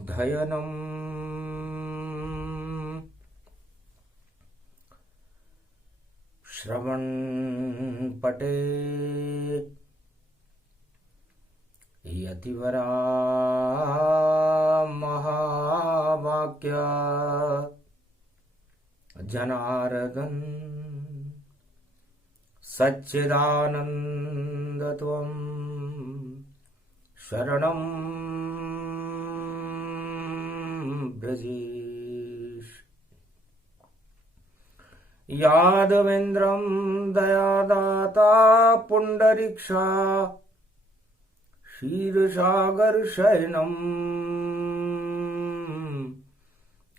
धयनम् श्रवणपटे यतिवरा महावाक्या जनार्दन सच्चिदानन्दत्वं शरणं ब्रजेश। यादवेन्द्रं दयादाता पुण्डरीक्षा क्षीरसागरशयनं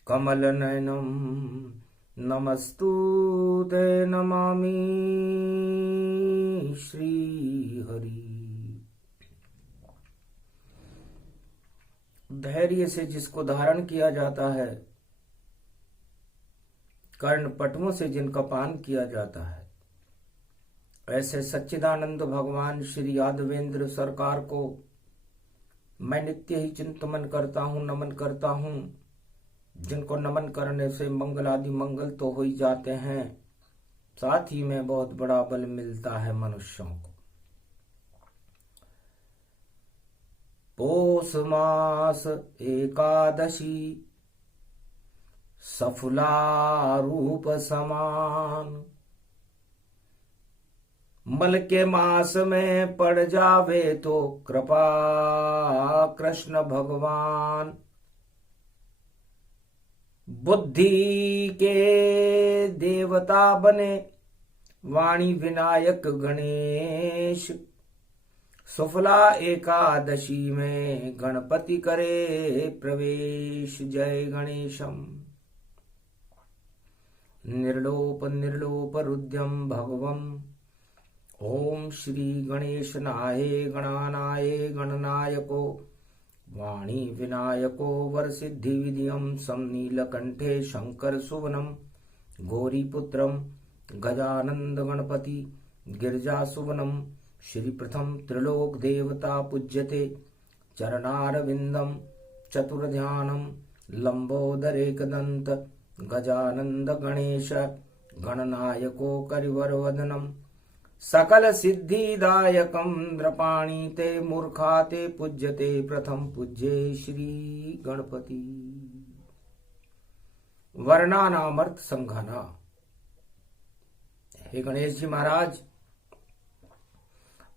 कमलनयनं नमस्तुते नमामि श्रीहरि। धैर्य से जिसको धारण किया जाता है, कर्णपटुओं से जिनका पान किया जाता है, ऐसे सच्चिदानंद भगवान श्री यादवेंद्र सरकार को मैं नित्य ही चिंतन करता हूँ, नमन करता हूँ। जिनको नमन करने से मंगल आदि मंगल तो हो ही जाते हैं, साथ ही में बहुत बड़ा बल मिलता है मनुष्यों को। पौष मास एकादशी सफला रूप समान, मल के मास में पड़ जावे तो कृपा कृष्ण भगवान। बुद्धि के देवता बने वाणी विनायक गणेश, सुफला एकादशी में गणपति करे प्रवेश। जय गणेशम। निर्लोप निर्लोप रुद्रम भगवम। ओम श्री गणेशनाय गणानाय गणनायको वाणी विनायको वरसिद्धि विधियं सं नीलकंठे शंकर सुवनम गौरीपुत्रम गजानंद गणपति गिरिजा सुवनम। श्री प्रथम त्रिलोक देवता पूज्यते चरणारविंदम चतुर्ध्यानम लंबोदरेकदंत गजानंद गणेश गणनायको करिवरवदनम। सकल सिद्धिदायकं द्रपाणि ते मूर्खा ते पूज्यते प्रथम पूज्ये श्री गणपति। वर्णानामर्थ संघाना। हे गणेश जी महाराज,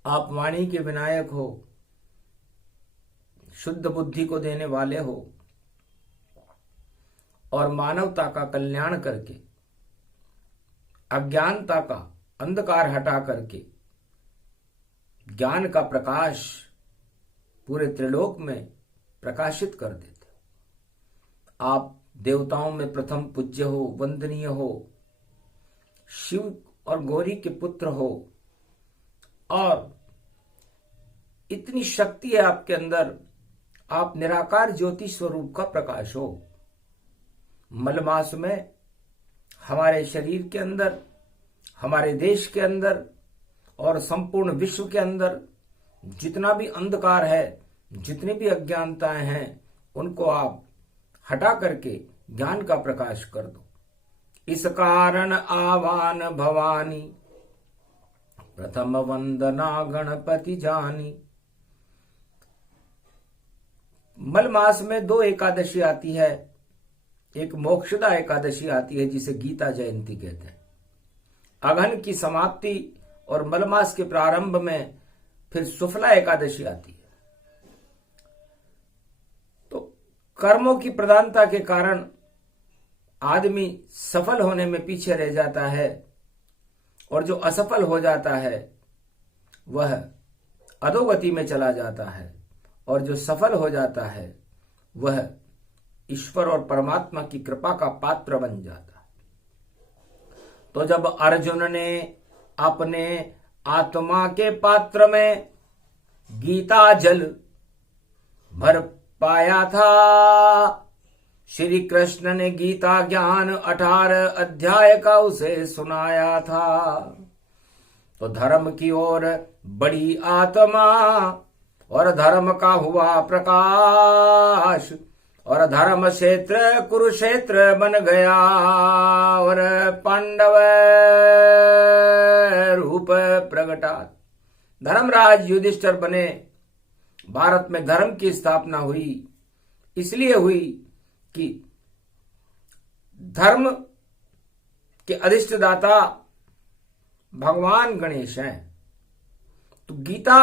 आप वाणी के विनायक हो, शुद्ध बुद्धि को देने वाले हो और मानवता का कल्याण करके अज्ञानता का अंधकार हटा करके ज्ञान का प्रकाश पूरे त्रिलोक में प्रकाशित कर देते। आप देवताओं में प्रथम पूज्य हो, वंदनीय हो, शिव और गौरी के पुत्र हो और इतनी शक्ति है आपके अंदर। आप निराकार ज्योति स्वरूप का प्रकाश हो। मलमास में हमारे शरीर के अंदर, हमारे देश के अंदर और संपूर्ण विश्व के अंदर जितना भी अंधकार है, जितनी भी अज्ञानताएं हैं, उनको आप हटा करके ज्ञान का प्रकाश कर दो। इस कारण आवान भवानी प्रथम वंदना गणपति जानी। मल मास में दो एकादशी आती है। एक मोक्षदा एकादशी आती है जिसे गीता जयंती कहते हैं। अघन की समाप्ति और मलमास के प्रारंभ में फिर सुफला एकादशी आती है। तो कर्मों की प्रधानता के कारण आदमी सफल होने में पीछे रह जाता है और जो असफल हो जाता है वह अधोगति में चला जाता है, और जो सफल हो जाता है वह ईश्वर और परमात्मा की कृपा का पात्र बन जाता है। तो जब अर्जुन ने अपने आत्मा के पात्र में गीता जल भर पाया था, श्री कृष्ण ने गीता ज्ञान 18 अध्याय का उसे सुनाया था। तो धर्म की ओर बड़ी आत्मा और धर्म का हुआ प्रकाश, और धर्म क्षेत्र कुरुक्षेत्र बन गया और पांडव रूप प्रगटा। धर्मराज युधिष्ठिर बने, भारत में धर्म की स्थापना हुई। इसलिए हुई कि धर्म के अधिष्ठदाता भगवान गणेश हैं। तो गीता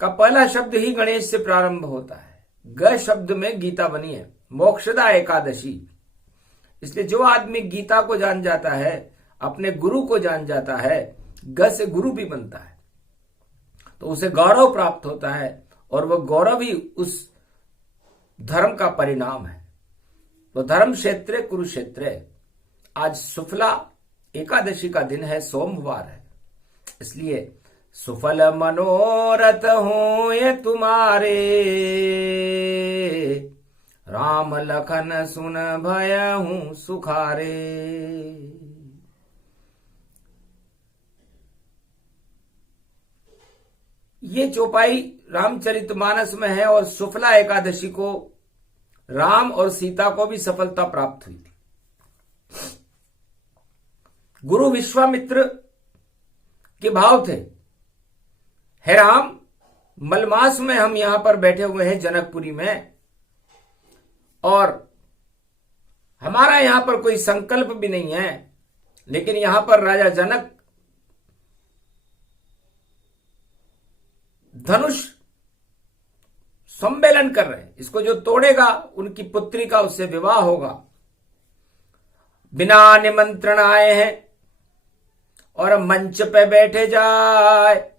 का पहला शब्द ही गणेश से प्रारंभ होता है। ग शब्द में गीता बनी है, मोक्षदा एकादशी। इसलिए जो आदमी गीता को जान जाता है, अपने गुरु को जान जाता है, ग से गुरु भी बनता है, तो उसे गौरव प्राप्त होता है और वह गौरव ही उस धर्म का परिणाम है। तो धर्म क्षेत्र कुरुक्षेत्र। आज शुक्ला एकादशी का दिन है, सोमवार है, इसलिए सुफल मनोरथ हो ये तुम्हारे, राम लखन सुन भयहु सुखारे। ये चौपाई रामचरितमानस में है और शुक्ला एकादशी को राम और सीता को भी सफलता प्राप्त हुई थी। गुरु विश्वामित्र के भाव थे, हे राम, मलमास में हम यहां पर बैठे हुए हैं जनकपुरी में, और हमारा यहां पर कोई संकल्प भी नहीं है, लेकिन यहां पर राजा जनक धनुष सम्मेलन कर रहे हैं। इसको जो तोड़ेगा उनकी पुत्री का उससे विवाह होगा। बिना निमंत्रण आए हैं और मंच पे बैठे जाए,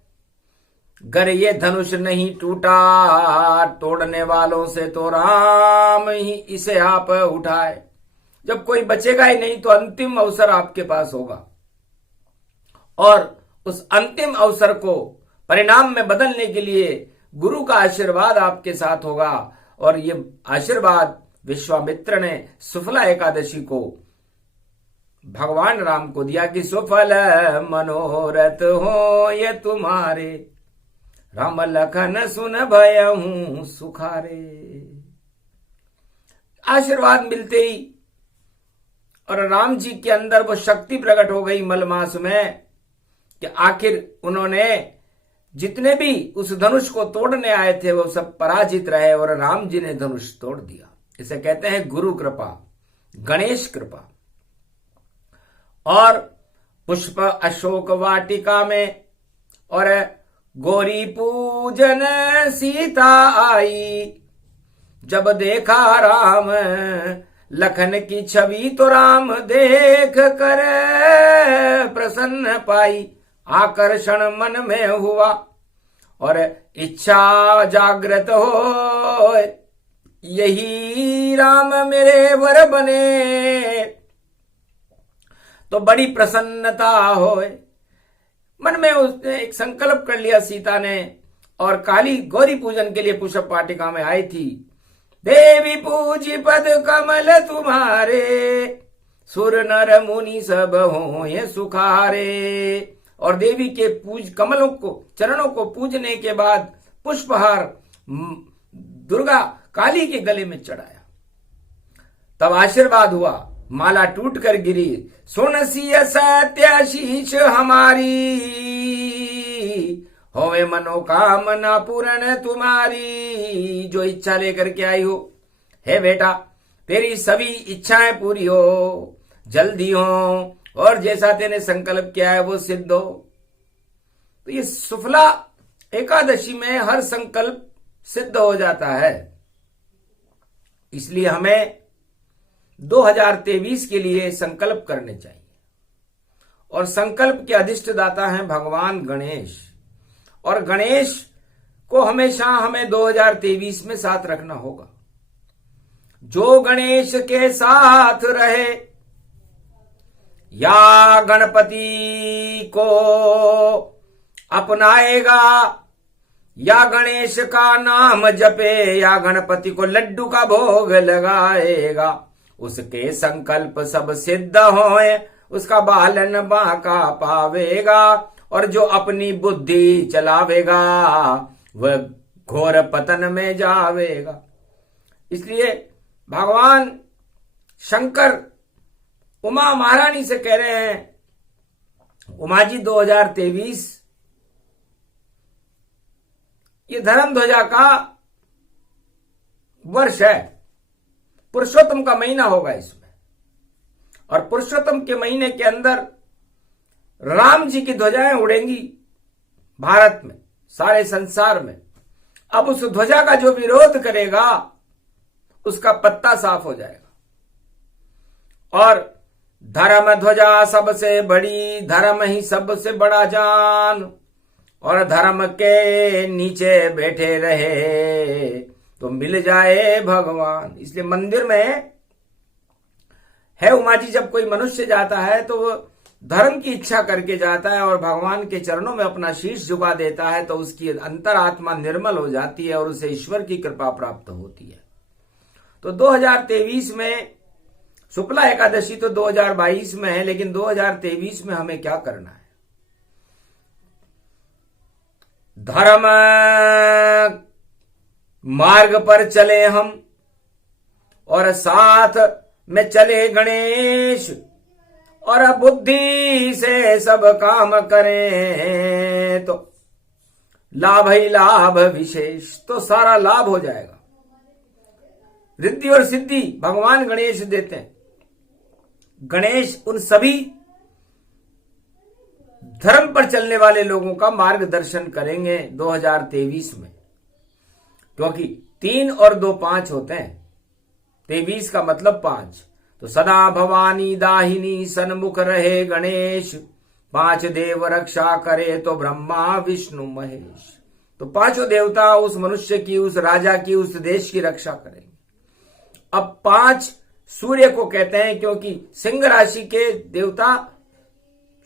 गर ये धनुष नहीं टूटा, तोड़ने वालों से तो राम ही इसे आप उठाए। जब कोई बचेगा ही नहीं तो अंतिम अवसर आपके पास होगा, और उस अंतिम अवसर को परिणाम में बदलने के लिए गुरु का आशीर्वाद आपके साथ होगा। और ये आशीर्वाद विश्वामित्र ने शुक्ला एकादशी को भगवान राम को दिया कि सुफल मनोरथ हो ये तुम्हारे, राम लखन सुन भयहु सुखारे। आशीर्वाद मिलते ही और राम जी के अंदर वो शक्ति प्रकट हो गई मलमास में कि आखिर उन्होंने जितने भी उस धनुष को तोड़ने आए थे वो सब पराजित रहे और राम जी ने धनुष तोड़ दिया। इसे कहते हैं गुरु कृपा, गणेश कृपा। और पुष्प अशोक वाटिका में और गौरी पूजन सीता आई, जब देखा राम लखन की छवि तो राम देख कर प्रसन्न पाई। आकर्षण मन में हुआ और इच्छा जागृत हो, यही राम मेरे वर बने तो बड़ी प्रसन्नता होए। मन में उसने एक संकल्प कर लिया सीता ने, और काली गौरी पूजन के लिए पुष्प वाटिका में आई थी। देवी पूजी पद कमल तुम्हारे, सुर नर मुनि सब हो ये सुखारे। और देवी के कमलों को, चरणों को पूजने के बाद पुष्पहार दुर्गा काली के गले में चढ़ाया। तब आशीर्वाद हुआ, माला टूट कर गिरी। सुन सिय सत्याशीष हमारी, होवे मनोकामना पूर्ण तुम्हारी। जो इच्छा लेकर के आई हो, हे बेटा तेरी सभी इच्छाएं पूरी हो, जल्दी हो, और जैसा तेने संकल्प किया है वो सिद्ध हो। तो ये शुक्ला एकादशी में हर संकल्प सिद्ध हो जाता है। इसलिए हमें 2023 के लिए संकल्प करने चाहिए, और संकल्प के अधिष्ठदाता हैं भगवान गणेश। और गणेश को हमेशा हमें 2023 में साथ रखना होगा। जो गणेश के साथ रहे या गणपति को अपनाएगा, या गणेश का नाम जपे, या गणपति को लड्डू का भोग लगाएगा, उसके संकल्प सब सिद्ध होए, उसका बालन बांका पावेगा। और जो अपनी बुद्धि चलावेगा वह घोर पतन में जावेगा। इसलिए भगवान शंकर उमा महारानी से कह रहे हैं, उमा जी 2023 ये धर्म ध्वजा का वर्ष है, पुरुषोत्तम का महीना होगा इसमें, और पुरुषोत्तम के महीने के अंदर राम जी की ध्वजाएं उड़ेंगी भारत में, सारे संसार में। अब उस ध्वजा का जो विरोध करेगा उसका पत्ता साफ हो जाएगा। और धर्म ध्वजा सबसे बड़ी, धर्म ही सबसे बड़ा जान, और धर्म के नीचे बैठे रहे तो मिल जाए भगवान। इसलिए मंदिर में है उमा जी, जब कोई मनुष्य जाता है तो वो धर्म की इच्छा करके जाता है और भगवान के चरणों में अपना शीश झुका देता है, तो उसकी अंतरात्मा निर्मल हो जाती है और उसे ईश्वर की कृपा प्राप्त होती है। तो 2023 में शुक्ला एकादशी तो 2022 में है, लेकिन 2023 में हमें क्या करना है? धर्म मार्ग पर चले हम और साथ में चले गणेश, और बुद्धि से सब काम करें तो लाभ ही लाभ विशेष, तो सारा लाभ हो जाएगा। रिद्धि और सिद्धि भगवान गणेश देते हैं। गणेश उन सभी धर्म पर चलने वाले लोगों का मार्गदर्शन करेंगे 2023 में, क्योंकि 3 और 2 5 होते हैं, 23 का मतलब 5। तो सदा भवानी दाहिनी सन्मुख रहे गणेश, 5 देव रक्षा करे तो ब्रह्मा विष्णु महेश। तो 5 देवता उस मनुष्य की, उस राजा की, उस देश की रक्षा करेंगे। अब 5 सूर्य को कहते हैं क्योंकि सिंह राशि के देवता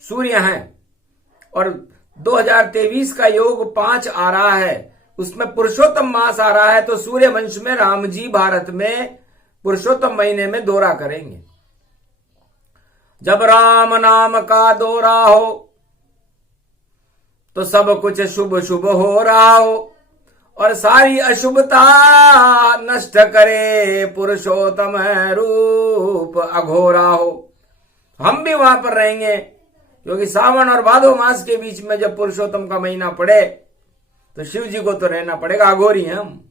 सूर्य हैं, और 2023 का योग 5 आ रहा है, उसमें पुरुषोत्तम मास आ रहा है, तो सूर्य वंश में राम जी भारत में पुरुषोत्तम महीने में दौरा करेंगे। जब राम नाम का दौरा हो तो सब कुछ शुभ शुभ हो रहा हो, और सारी अशुभता नष्ट करे पुरुषोत्तम रूप अघोरा हो। हम भी वहां पर रहेंगे, क्योंकि सावन और भादो मास के बीच में जब पुरुषोत्तम का महीना पड़े तो शिव जी को तो रहना पड़ेगा, अघोरी हैं हम।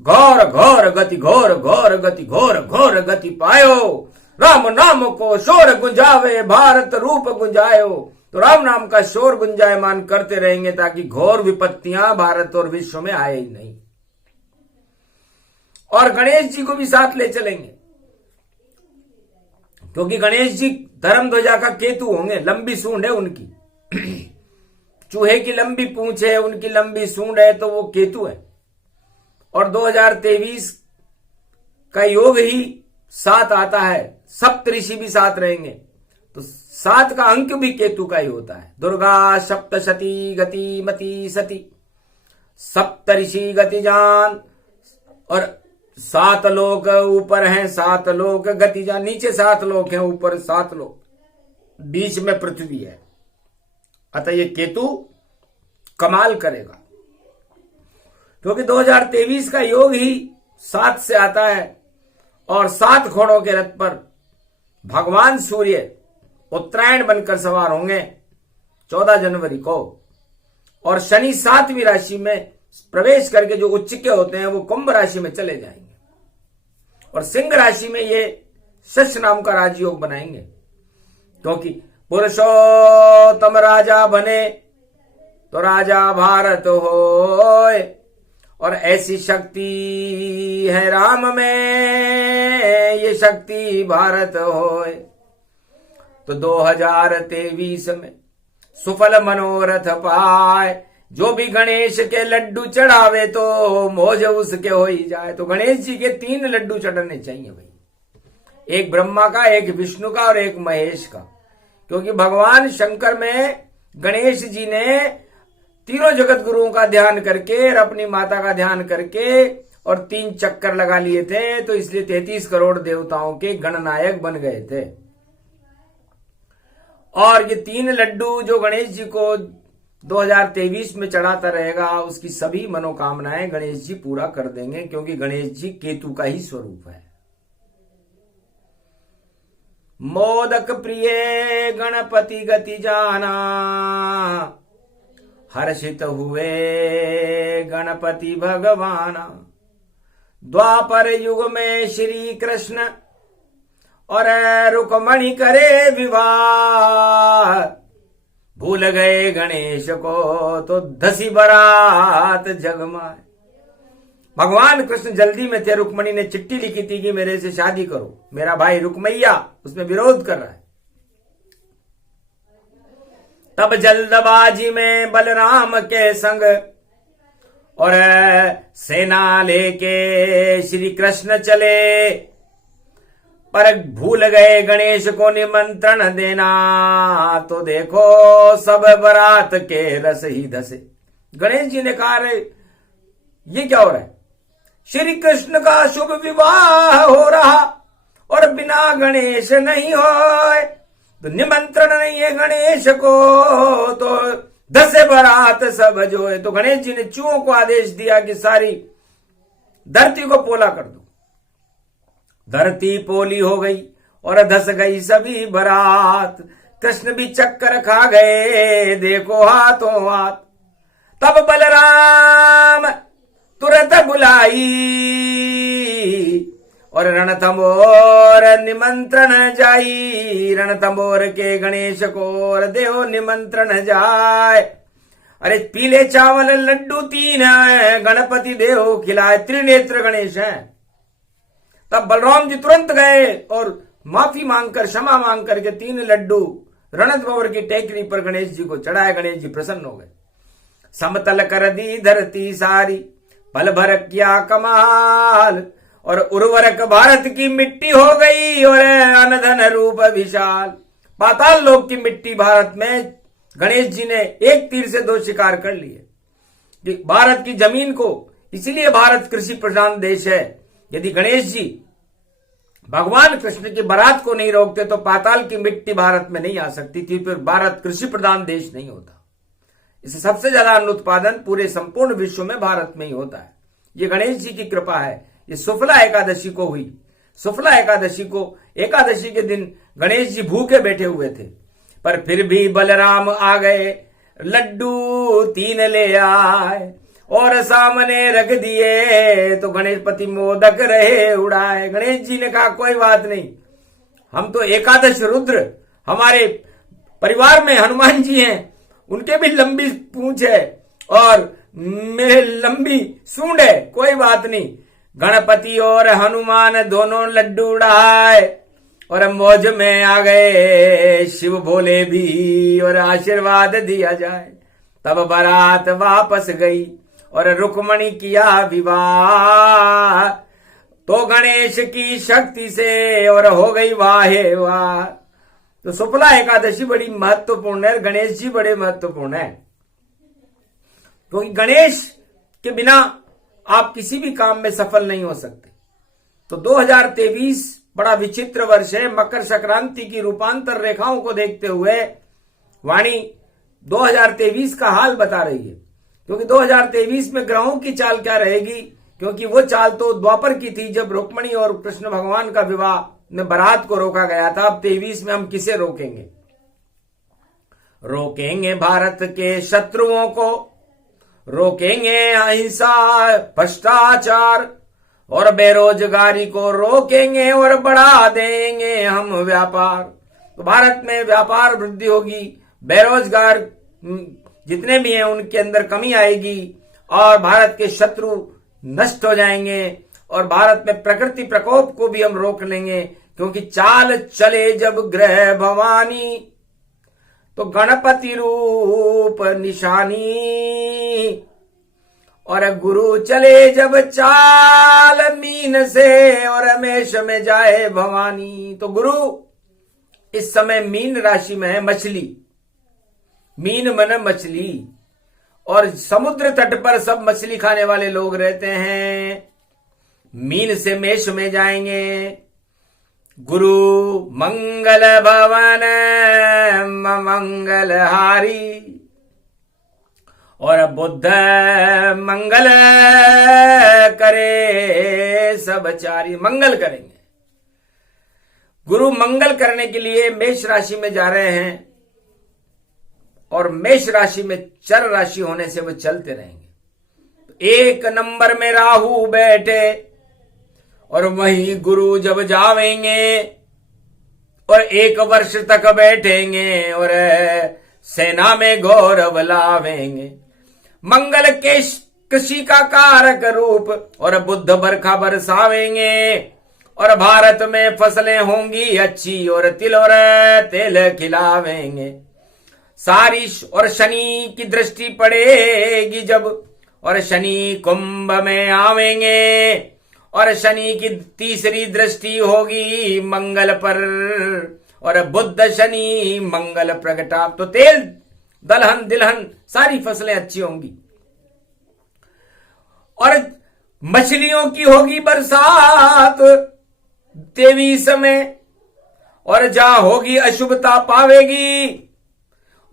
घोर घोर गति, घोर घोर गति, घोर घोर गति पायो, राम नाम को शोर गुंजावे, भारत रूप गुंजायो। तो राम नाम का शोर गुंजायमान करते रहेंगे ताकि घोर विपत्तियां भारत और विश्व में आए ही नहीं। और गणेश जी को भी साथ ले चलेंगे, क्योंकि गणेश जी धर्म ध्वजा का केतु होंगे। लंबी सूंड है उनकी, चूहे की लंबी पूंछ है, उनकी लंबी सूंड है, तो वो केतु है। और 2023 का योग ही 7 आता है, सप्तऋषि भी साथ रहेंगे, तो 7 का अंक भी केतु का ही होता है। दुर्गा सप्तशती गति मति सती, सप्तऋषि गति जान, और 7 लोक ऊपर हैं, 7 लोक गति जान, नीचे 7 लोक हैं, ऊपर 7 लोक, बीच में पृथ्वी है। अतः ये केतु कमाल करेगा, क्योंकि 2023 का योग ही 7 से आता है, और 7 घोड़ों के रथ पर भगवान सूर्य उत्तरायण बनकर सवार होंगे 14 जनवरी को, और शनि 7वीं राशि में प्रवेश करके जो उच्च के होते हैं वो कुंभ राशि में चले जाएंगे, और सिंह राशि में ये शश नाम का राजयोग बनाएंगे, क्योंकि पुरुषोत्तम राजा बने तो राजा भारत होए, और ऐसी शक्ति है राम में, ये शक्ति भारत होए। तो 2023 में सुफल मनोरथ पाए, जो भी गणेश के लड्डू चढ़ावे तो मौज उसके हो ही जाए। तो गणेश जी के 3 लड्डू चढ़ने चाहिए भाई, एक ब्रह्मा का, एक विष्णु का और एक महेश का, क्योंकि भगवान शंकर में गणेश जी ने तीनों जगत गुरुओं का ध्यान करके और अपनी माता का ध्यान करके और 3 चक्कर लगा लिए थे, तो इसलिए 33 करोड़ देवताओं के गणनायक बन गए थे। और ये 3 लड्डू जो गणेश जी को 2023 में चढ़ाता रहेगा, उसकी सभी मनोकामनाएं गणेश जी पूरा कर देंगे, क्योंकि गणेश जी केतु का ही स्वरूप है। मोदक प्रिय गणपति गति जाना, हर्षित हुए गणपति भगवाना। द्वापर युग में श्री कृष्ण और रुक्मणी करे विवाह, भूल गए गणेश को तो धसी बारात जगमाए। भगवान कृष्ण जल्दी में थे, रुक्मणी ने चिट्ठी लिखी थी कि मेरे से शादी करो, मेरा भाई रुक्मैया उसमें विरोध कर रहा है। तब जल्दबाजी में बलराम के संग और सेना लेके श्री कृष्ण चले, पर भूल गए गणेश को निमंत्रण देना, तो देखो सब बारात के रस ही धसे। गणेश जी ने कहा, अरे ये क्या हो रहा है, श्री कृष्ण का शुभ विवाह हो रहा और बिना गणेश नहीं होए, तो निमंत्रण नहीं है गणेश को तो धसे बारात सब जो है। तो गणेश जी ने चूहों को आदेश दिया कि सारी धरती को पोला कर दो। धरती पोली हो गई और धस गई सभी बारात। कृष्ण भी चक्कर खा गए, देखो हाथों हाथ। तब बलराम तुरंत बुलाई और रणथंबोर निमंत्रण जाई। रणथंबोर के गणेश को और देव निमंत्रण जाए। अरे पीले चावल लड्डू 3 गणपति देव खिलाए, त्रिनेत्र गणेश हैं। तब बलराम जी तुरंत गए और माफी मांगकर, क्षमा मांग करके 3 लड्डू रणथंबोर की टेकरी पर गणेश जी को चढ़ाए। गणेश जी प्रसन्न हो गए। समतल कर दी धरती सारी, पल भर किया कमाल, और उर्वरक भारत की मिट्टी हो गई और अनधन रूप विशाल। पाताल लोक की मिट्टी भारत में गणेश जी ने एक तीर से 2 शिकार कर लिए। भारत की जमीन को, इसीलिए भारत कृषि प्रधान देश है। यदि गणेश जी भगवान कृष्ण की बारात को नहीं रोकते तो पाताल की मिट्टी भारत में नहीं आ सकती थी, फिर भारत कृषि प्रधान देश नहीं होता। इससे सबसे ज्यादा अन्न उत्पादन पूरे संपूर्ण विश्व में भारत में ही होता है। ये गणेश जी की कृपा है। ये सुफला एकादशी को हुई। सुफला एकादशी को, एकादशी के दिन गणेश जी भूखे बैठे हुए थे, पर फिर भी बलराम आ गए, लड्डू 3 ले आए और सामने रख दिए। तो गणेशपति मोदक रहे उड़ाए। गणेश जी ने कहा, कोई बात नहीं, हम तो एकादश रुद्र, हमारे परिवार में हनुमान जी हैं, उनके भी लंबी पूंछ है और मेरे लंबी सूंड है, कोई बात नहीं। गणपति और हनुमान दोनों लड्डू उड़ाए और मौज में आ गए शिव भोले भी, और आशीर्वाद दिया जाए। तब बारात वापस गई और रुक्मणी किया विवाह, तो गणेश की शक्ति से और हो गई वाहे वाह। तो सुफला एकादशी बड़ी महत्वपूर्ण है, गणेश जी बड़े महत्वपूर्ण है, क्योंकि गणेश के बिना आप किसी भी काम में सफल नहीं हो सकते। तो 2023 बड़ा विचित्र वर्ष है। मकर संक्रांति की रूपांतर रेखाओं को देखते हुए वाणी 2023 का हाल बता रही है, क्योंकि 2023 में ग्रहों की चाल क्या रहेगी, क्योंकि वो चाल तो द्वापर की थी जब रुक्मणी और कृष्ण भगवान का विवाह में बारात को रोका गया था। अब 23 में हम किसे रोकेंगे? रोकेंगे भारत के शत्रुओं को, रोकेंगे अहिंसा भ्रष्टाचार और बेरोजगारी को रोकेंगे और बढ़ा देंगे हम व्यापार। तो भारत में व्यापार वृद्धि होगी, बेरोजगार जितने भी हैं उनके अंदर कमी आएगी और भारत के शत्रु नष्ट हो जाएंगे और भारत में प्रकृति प्रकोप को भी हम रोक लेंगे, क्योंकि चाल चले जब ग्रह भवानी तो गणपति रूप निशानी, और गुरु चले जब चाल मीन से और रमेश में जाए भवानी। तो गुरु इस समय मीन राशि में है, मछली, मीन मन मछली, और समुद्र तट पर सब मछली खाने वाले लोग रहते हैं। मीन से मेष में जाएंगे। गुरु मंगल भवन मंगलहारी, और बुद्ध मंगल करे सब चारी, मंगल करेंगे। गुरु मंगल करने के लिए मेष राशि में जा रहे हैं और मेष राशि में चर राशि होने से वो चलते रहेंगे। एक नंबर में राहु बैठे और वहीं गुरु जब जावेंगे और 1 वर्ष तक बैठेंगे और सेना में गौरव लावेंगे। मंगल के कृषि का कारक रूप और बुध बरखा बरसावेंगे और भारत में फसलें होंगी अच्छी और तिल और तेल खिलावेंगे। सारी और शनि की दृष्टि पड़ेगी जब और शनि कुंभ में आवेंगे और शनि की तीसरी दृष्टि होगी मंगल पर और बुध शनि मंगल प्रगटा तो तेल दलहन दिलहन सारी फसलें अच्छी होंगी और मछलियों की होगी बरसात 23 में और जहां होगी अशुभता पावेगी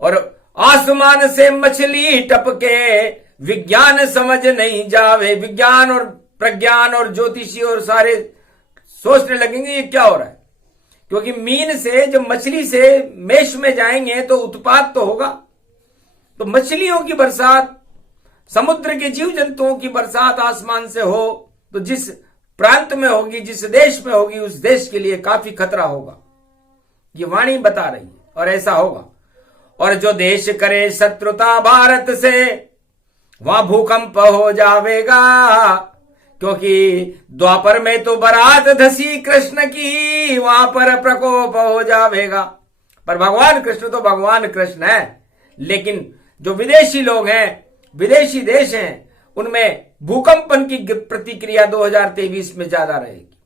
और आसमान से मछली टपके विज्ञान समझ नहीं जावे। विज्ञान और प्रज्ञान और ज्योतिषी और सारे सोचने लगेंगे ये क्या हो रहा है, क्योंकि मीन से जब मछली से मेष में जाएंगे तो उत्पात तो होगा। तो मछलियों की बरसात, समुद्र के जीव जंतुओं की बरसात आसमान से हो तो जिस प्रांत में होगी, जिस देश में होगी, उस देश के लिए काफी खतरा होगा। ये वाणी बता रही है और ऐसा होगा। और जो देश करे शत्रुता भारत से वहां भूकंप हो जावेगा, क्योंकि द्वापर में तो बारात धसी कृष्ण की, वहां पर प्रकोप हो जावेगा। पर भगवान कृष्ण तो भगवान कृष्ण है, लेकिन जो विदेशी लोग हैं, विदेशी देश हैं, उनमें भूकंपन की प्रतिक्रिया 2023 में ज्यादा रहेगी।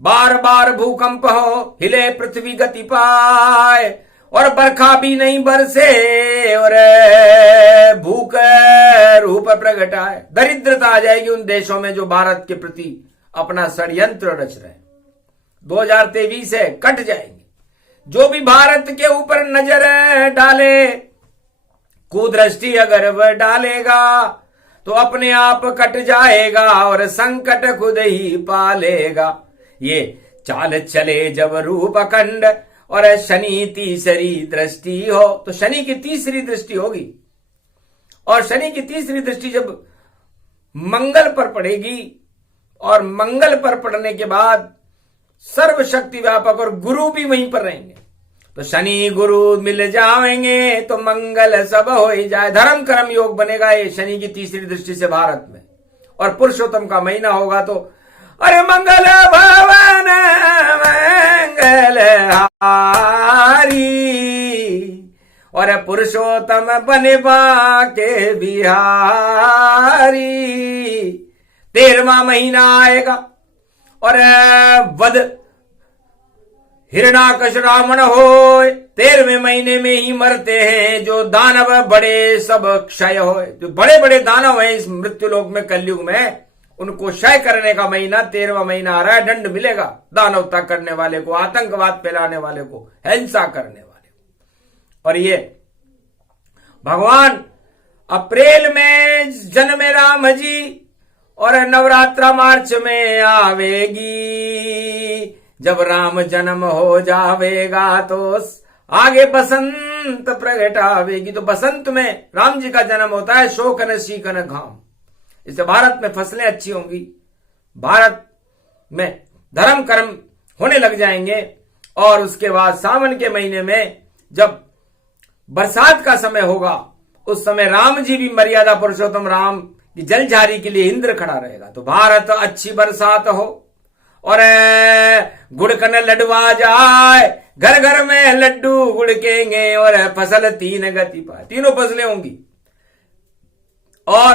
बार बार भूकंप हो, हिले पृथ्वी गति पाए और बरखा भी नहीं बरसे और भूख रूप प्रगटाए। दरिद्रता आ जाएगी उन देशों में जो भारत के प्रति अपना षड्यंत्र रच रहे हैं। 2023 है, कट जाएंगे। जो भी भारत के ऊपर नजर डाले, कुदृष्टि अगर वह डालेगा तो अपने आप कट जाएगा और संकट खुद ही पालेगा। ये चाल चले जब रूप अखंड और शनि तीसरी दृष्टि हो, तो शनि की तीसरी दृष्टि होगी और शनि की तीसरी दृष्टि जब मंगल पर पड़ेगी और मंगल पर पड़ने के बाद सर्वशक्ति व्यापक और गुरु भी वहीं पर रहेंगे, तो शनि गुरु मिल जाएंगे तो मंगल सब हो ही जाए। धर्म कर्म योग बनेगा ये शनि की तीसरी दृष्टि से भारत में। और पुरुषोत्तम का महीना होगा तो अरे मंगल भवन मंगल हारी और पुरुषोत्तम बनवा के बिहारी। 13वां महीना आएगा और वध हिरणाकश रावण हो। 13वें महीने में ही मरते हैं जो दानव बड़े सब क्षय हो। जो बड़े बड़े दानव हैं इस मृत्युलोक में कलयुग में, उनको क्षय करने का महीना 13वां महीना आ रहा है। दंड मिलेगा दानवता करने वाले को, आतंकवाद फैलाने वाले को, हिंसा करने वाले को। और ये भगवान अप्रैल में जन्मे राम जी और नवरात्रा मार्च में आवेगी। जब राम जन्म हो जावेगा तो आगे बसंत प्रगट आवेगी। तो बसंत में राम जी का जन्म होता है, शोकन शीकन घाम। इससे भारत में फसलें अच्छी होंगी, भारत में धर्म कर्म होने लग जाएंगे। और उसके बाद सावन के महीने में जब बरसात का समय होगा, उस समय राम जी भी मर्यादा पुरुषोत्तम राम की जलझारी के लिए इंद्र खड़ा रहेगा। तो भारत अच्छी बरसात हो और गुड़कन लडवा जाए, घर घर में लड्डू गुड़केंगे और फसल 3 गति पाए। तीनों फसलें होंगी और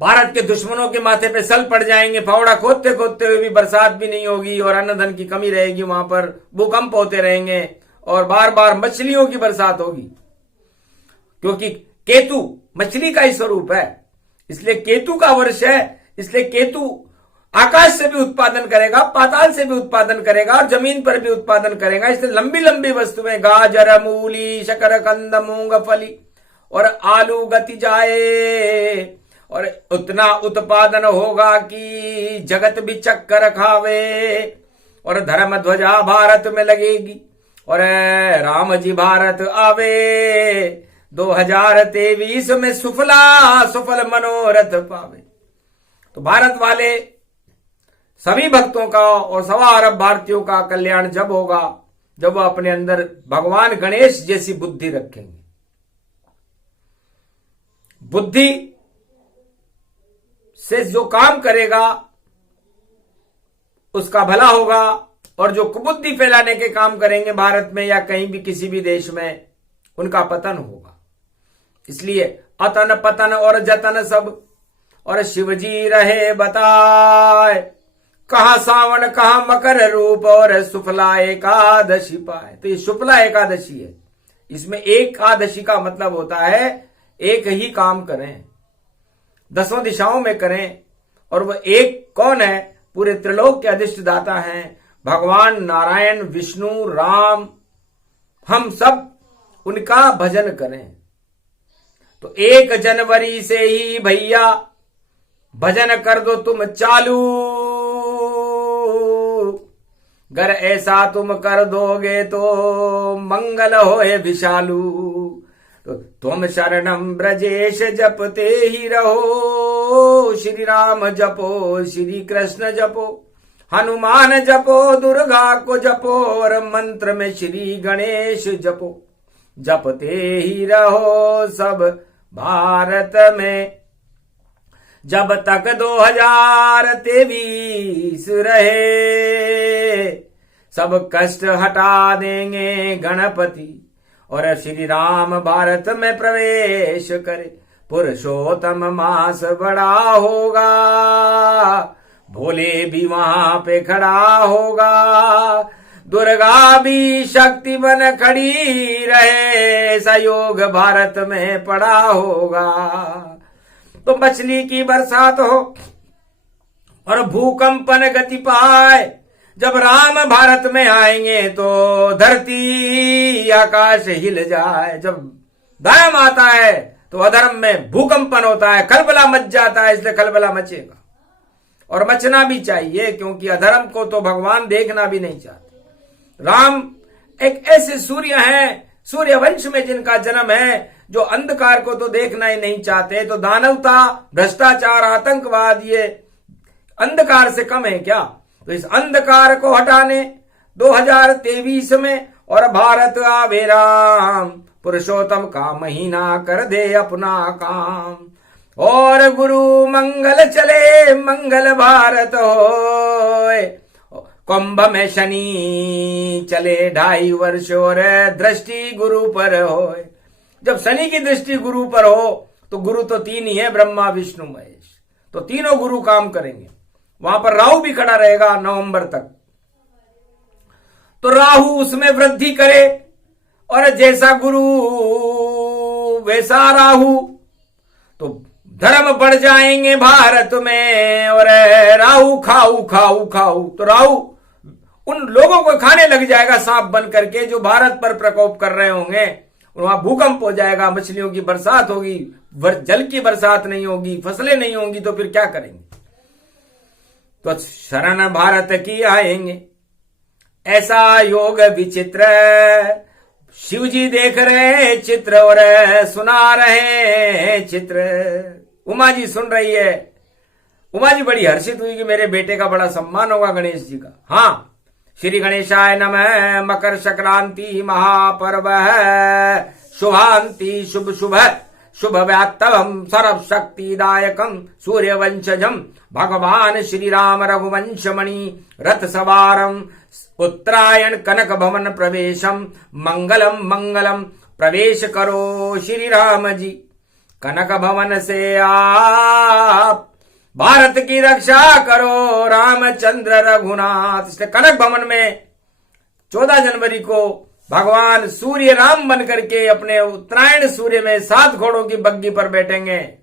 भारत के दुश्मनों के माथे पे सल पड़ जाएंगे। फावड़ा खोदते खोदते हुए भी बरसात भी नहीं होगी और अन्न धन की कमी रहेगी। वहां पर भूकंप होते रहेंगे और बार बार मछलियों की बरसात होगी, क्योंकि केतु मछली का ही स्वरूप है, इसलिए केतु का वर्ष है। इसलिए केतु आकाश से भी उत्पादन करेगा, पाताल से भी उत्पादन करेगा और जमीन पर भी उत्पादन करेगा। इसलिए लंबी लंबी वस्तुएं, गाजर, मूली, शकर कंद, मूंगफली और आलू गति जाए और उतना उत्पादन होगा कि जगत भी चक्कर खावे। और धर्म ध्वजा भारत में लगेगी और राम जी भारत आवे 2023 में सुफला सुफल मनोरथ पावे। तो भारत वाले सभी भक्तों का और 1.25 अरब भारतीयों का कल्याण जब होगा जब वह अपने अंदर भगवान गणेश जैसी बुद्धि रखेंगे। बुद्धि से जो काम करेगा उसका भला होगा और जो कुबुद्धि फैलाने के काम करेंगे भारत में या कहीं भी किसी भी देश में उनका पतन होगा। इसलिए अतन पतन और जतन सब और शिवजी रहे बताए, कहां सावन कहां मकर रूप और सुफला एकादशी पाए। तो ये शुक्ला एकादशी है, इसमें एकादशी का मतलब होता है एक ही काम करें, 10 दिशाओं में करें। और वह एक कौन है? पूरे त्रिलोक के अधिष्ठदाता हैं भगवान नारायण, विष्णु, राम। हम सब उनका भजन करें। तो 1 जनवरी से ही भैया भजन कर दो तुम चालू, अगर ऐसा तुम कर दोगे तो मंगल होए विशालू। तो तुम शरणम ब्रजेश जपते ही रहो, श्री राम जपो श्री कृष्ण जपो, हनुमान जपो दुर्गा को जपो और मंत्र में श्री गणेश जपो। जपते ही रहो सब भारत में जब तक 2023 रहे, सब कष्ट हटा देंगे गणपति और श्री राम भारत में प्रवेश करे। पुरुषोत्तम मास बड़ा होगा, भोले भी वहां पे खड़ा होगा, दुर्गा भी शक्ति बन खड़ी रहे, सहयोग भारत में पड़ा होगा। तो मछली की बरसात हो और भूकंपन गति पाए, जब राम भारत में आएंगे तो धरती आकाश हिल जाए। जब धर्म आता है तो अधर्म में भूकंपन होता है, खलबला मच जाता है, इसलिए खलबला मचेगा और मचना भी चाहिए, क्योंकि अधर्म को तो भगवान देखना भी नहीं चाहते। राम एक ऐसे सूर्य हैं, सूर्य वंश में जिनका जन्म है, जो अंधकार को तो देखना ही नहीं चाहते। तो दानवता, भ्रष्टाचार, आतंकवाद ये अंधकार से कम है क्या? तो इस अंधकार को हटाने 2023 में और भारत आवे राम, पुरुषोत्तम का महीना कर दे अपना काम, और गुरु मंगल चले मंगल भारत होए। कुंभ में शनि चले 2.5 वर्ष और दृष्टि गुरु पर होए। जब शनि की दृष्टि गुरु पर हो तो गुरु तो 3 ही है, ब्रह्मा विष्णु महेश, तो तीनों गुरु काम करेंगे। वहां पर राहु भी खड़ा रहेगा नवंबर तक, तो राहु उसमें वृद्धि करे और जैसा गुरु वैसा राहु, तो धर्म बढ़ जाएंगे भारत में। और राहु खाऊ खाऊ खाऊ, तो राहु उन लोगों को खाने लग जाएगा सांप बन करके जो भारत पर प्रकोप कर रहे होंगे। वहां भूकंप हो जाएगा, मछलियों की बरसात होगी, जल की बरसात नहीं होगी, फसलें नहीं होंगी, तो फिर क्या करेंगे? तो शरण भारत की आएंगे। ऐसा योग विचित्र शिव जी देख रहे चित्र और सुना रहे चित्र। उमा जी सुन रही है। उमा जी बड़ी हर्षित हुई कि मेरे बेटे का बड़ा सम्मान होगा गणेश जी का। हाँ, श्री गणेशाय नमः। मकर संक्रांति महापर्व है, शुभांति शुभ शुभ शुभ व्यात्तवम सर्व शक्तिदायकम सूर्यवंशजम भगवान श्री राम रघुवंशमणि रथ सवारम उत्तरायण कनक भवन प्रवेशम मंगलम मंगलम। प्रवेश करो श्री राम जी कनक भवन से आप, भारत की रक्षा करो रामचंद्र रघुनाथ। इसलिए कनक भवन में 14 जनवरी को भगवान सूर्य राम बन करके अपने उत्तरायण सूर्य में 7 घोड़ों की बग्गी पर बैठेंगे।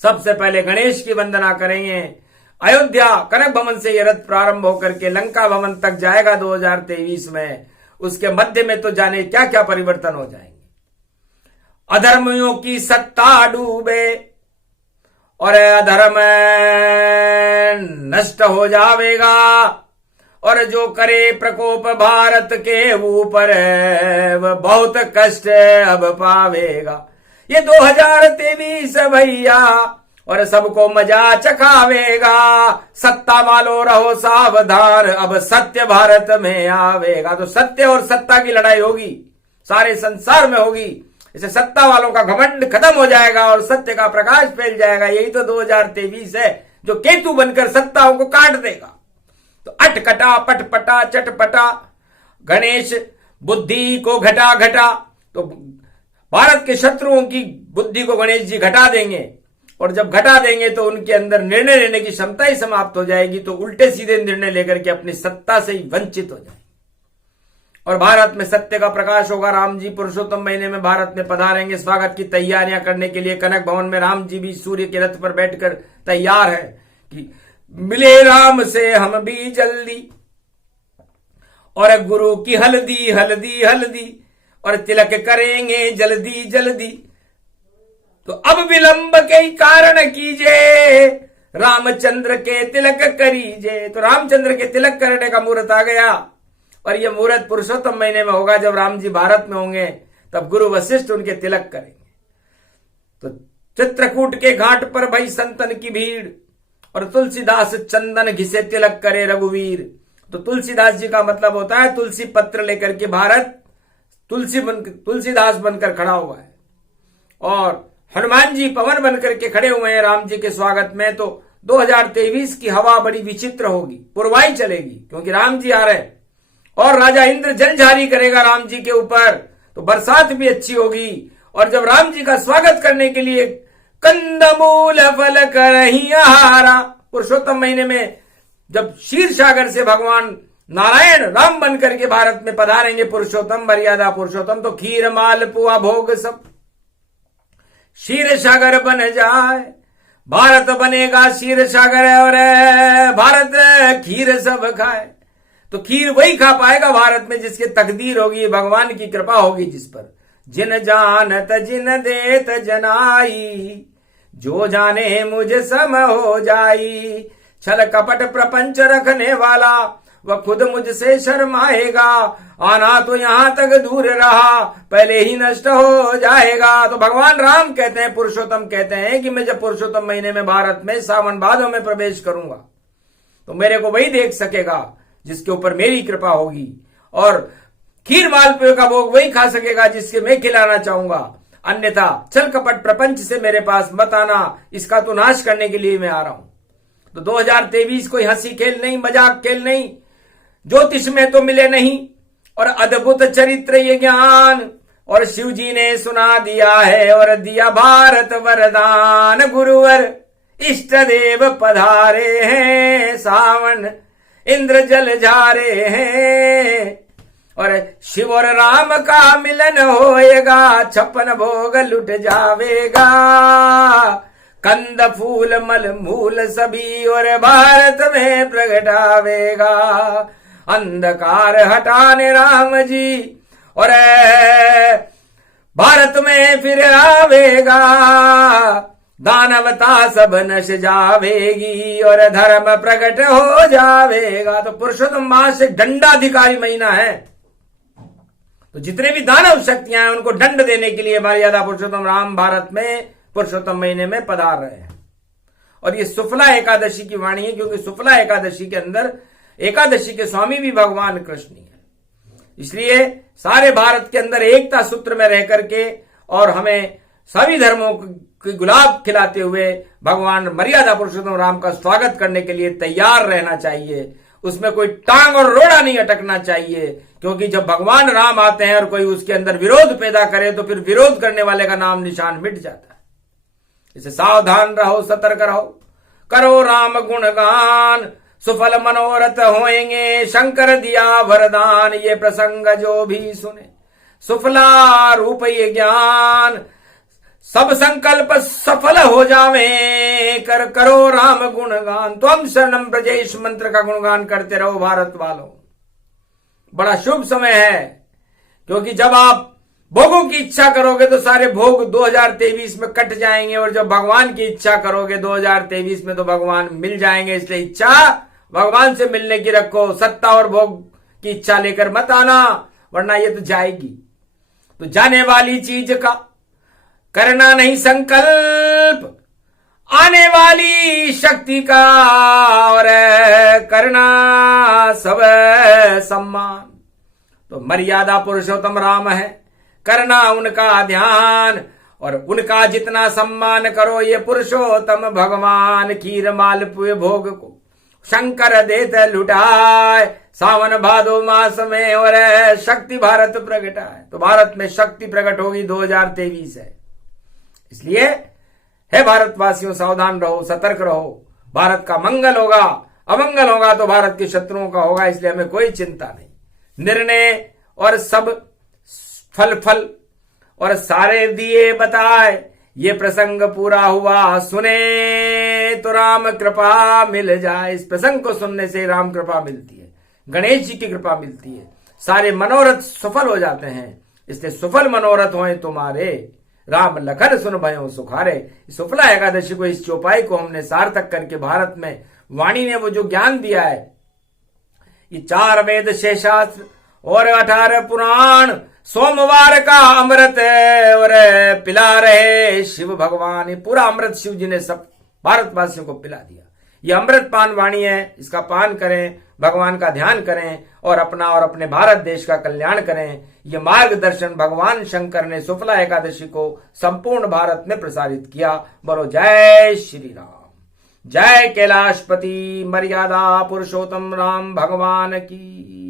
सबसे पहले गणेश की वंदना करेंगे। अयोध्या कनक भवन से यह रथ प्रारंभ होकर के लंका भवन तक जाएगा 2023 में। उसके मध्य में तो जाने क्या क्या परिवर्तन हो जाएंगे। अधर्मियों की सत्ता डूबे और अधर्म नष्ट हो जाएगा और जो करे प्रकोप भारत के ऊपर वह बहुत कष्ट अब पावेगा। ये 2023 भैया और सबको मजा चखावेगा। सत्ता वालों रहो सावधान, अब सत्य भारत में आवेगा। तो सत्य और सत्ता की लड़ाई होगी, सारे संसार में होगी। इसे सत्ता वालों का घमंड खत्म हो जाएगा और सत्य का प्रकाश फैल जाएगा। यही तो 2023 है जो केतु बनकर सत्ताओं को काट देगा। तो अटकटा पटपटा चटपटा गणेश बुद्धि को घटा घटा। तो भारत के शत्रुओं की बुद्धि को गणेश जी घटा देंगे और जब घटा देंगे तो उनके अंदर निर्णय लेने की क्षमता ही समाप्त हो जाएगी। तो उल्टे सीधे निर्णय लेकर के अपनी सत्ता से ही वंचित हो जाएंगे और भारत में सत्य का प्रकाश होगा। राम जी पुरुषोत्तम महीने में भारत में पधारेंगे। स्वागत की तैयारियां करने के लिए कनक भवन में राम जी भी सूर्य के रथ पर बैठकर तैयार है कि मिले राम से हम भी जल्दी। और गुरु की हल्दी हल्दी हल्दी और तिलक करेंगे जल्दी जल्दी। तो अब विलंब के कारण कीजिए, रामचंद्र के तिलक करीजे। तो रामचंद्र के तिलक करने का मुहूर्त आ गया और यह मुहूर्त पुरुषोत्तम महीने में होगा। जब राम जी भारत में होंगे तब गुरु वशिष्ठ उनके तिलक करेंगे। तो चित्रकूट के घाट पर भई संतन की भीड़ और तुलसीदास चंदन घिसे तिलक करे रघुवीर। तो तुलसीदास जी का मतलब होता है तुलसी पत्र लेकर के भारत तुलसीदास बनकर खड़ा हुआ है और हनुमान जी पवन बनकर के खड़े हुए हैं राम जी के स्वागत में। तो 2023 की हवा बड़ी विचित्र होगी, पुरवाई चलेगी क्योंकि राम जी आ रहे हैं और राजा इंद्र जल जारी करेगा राम जी के ऊपर। तो बरसात भी अच्छी होगी और जब राम जी का स्वागत करने के लिए कंदमूल फल करही आहारा। पुरुषोत्तम महीने में जब क्षीर सागर से भगवान नारायण राम बन करके भारत में पधारेंगे, पुरुषोत्तम मर्यादा पुरुषोत्तम, तो खीर माल पुआ भोग सब क्षीर सागर बन जाए। भारत बनेगा क्षीर सागर और भारत खीर सब खाए। तो खीर वही खा पाएगा भारत में जिसकी तकदीर होगी, भगवान की कृपा होगी जिस पर। जिन जानत जिन देत जनाई, जो जाने मुझे सम हो जाई। छल कपट प्रपंच रखने वाला वह खुद मुझसे शर्माएगा। आना तो यहां तक दूर रहा, पहले ही नष्ट हो जाएगा। तो भगवान राम कहते हैं, पुरुषोत्तम कहते हैं कि मैं जब पुरुषोत्तम महीने में भारत में सावन भादों में प्रवेश करूंगा तो मेरे को वही देख सकेगा जिसके ऊपर मेरी कृपा होगी और खीर मालपुए का भोग वही खा सकेगा जिसके मैं खिलाना चाहूंगा। अन्यथा छल कपट प्रपंच से मेरे पास मत आना, इसका तो नाश करने के लिए मैं आ रहा हूं। तो 2023 कोई हंसी खेल नहीं, मजाक खेल नहीं, ज्योतिष में तो मिले नहीं और अद्भुत चरित्र ये ज्ञान और शिव जी ने सुना दिया है और दिया भारत वरदान। गुरुवर इष्ट देव पधारे हैं, सावन इंद्र जल झारे हैं और शिव और राम का मिलन होएगा। 56 भोग लुट जावेगा, कंद फूल मल मूल सभी और भारत में प्रगटावेगा। अंधकार हटाने राम जी और भारत में फिर आवेगा। दानवता सब नश जावेगी और धर्म प्रकट हो जावेगा। तो पुरुषोत्तम मास एक दंडाधिकारी महीना है। तो जितने भी दानव शक्तियां हैं उनको दंड देने के लिए मर्यादा पुरुषोत्तम राम भारत में पुरुषोत्तम महीने में पधार रहे हैं। और ये सुफला एकादशी की वाणी है क्योंकि सुफला एकादशी के अंदर एकादशी के स्वामी भी भगवान कृष्ण है। इसलिए सारे भारत के अंदर एकता सूत्र में रह करके और हमें सभी धर्मों की गुलाब खिलाते हुए भगवान मर्यादा पुरुषोत्तम राम का स्वागत करने के लिए तैयार रहना चाहिए। उसमें कोई टांग और रोड़ा नहीं अटकना चाहिए क्योंकि जब भगवान राम आते हैं और कोई उसके अंदर विरोध पैदा करे तो फिर विरोध करने वाले का नाम निशान मिट जाता है। इसे सावधान रहो, सतर्क रहो, करो राम गुणगान, सुफल मनोरथ होएंगे, शंकर दिया वरदान। ये प्रसंग जो भी सुने सुफला रूप ये ज्ञान, सब संकल्प सफल हो जावे। करो राम गुणगान। तो हम शरणम ब्रजेश मंत्र का गुणगान करते रहो भारत वालों। बड़ा शुभ समय है क्योंकि जब आप भोगों की इच्छा करोगे तो सारे भोग 2023 में कट जाएंगे और जब भगवान की इच्छा करोगे 2023 में तो भगवान मिल जाएंगे। इसलिए इच्छा भगवान से मिलने की रखो, सत्ता और भोग की इच्छा लेकर मत आना, वरना ये तो जाएगी। तो जाने वाली चीज का करना नहीं संकल्प, आने वाली शक्ति का और करना सब सम्मान। तो मर्यादा पुरुषोत्तम राम है, करना उनका ध्यान, और उनका जितना सम्मान करो ये पुरुषोत्तम भगवान। खीर मालपुए भोग को शंकर देते लुटाए, सावन भादो मास में और शक्ति भारत प्रगटाए। तो भारत में शक्ति प्रकट होगी 2023 है। इसलिए हे भारतवासियों, सावधान रहो, सतर्क रहो। भारत का मंगल होगा, अमंगल होगा तो भारत के शत्रुओं का होगा, इसलिए हमें कोई चिंता नहीं। निर्णय और सब फल और सारे दिए बताए, ये प्रसंग पूरा हुआ, सुने तो राम कृपा मिल जाए। इस प्रसंग को सुनने से राम कृपा मिलती है, गणेश जी की कृपा मिलती है, सारे मनोरथ सफल हो जाते हैं। इसलिए सफल मनोरथ होए तुम्हारे, राम लखन सुन भयो सुखारे। सुफला एकादशी को, इस चौपाई को हमने सार्थक करके भारत में वाणी ने वो जो ज्ञान दिया है, ये 4 वेद 6 शास्त्र और 18 पुराण, सोमवार का अमृत और पिला रहे शिव भगवान। ये पूरा अमृत शिव जी ने सब भारतवासियों को पिला दिया। ये अमृत पान वाणी है, इसका पान करें, भगवान का ध्यान करें और अपना और अपने भारत देश का कल्याण करें। ये मार्गदर्शन भगवान शंकर ने शुक्ला एकादशी को संपूर्ण भारत में प्रसारित किया। बोलो जय श्री राम, जय कैलाशपति मर्यादा पुरुषोत्तम राम भगवान की।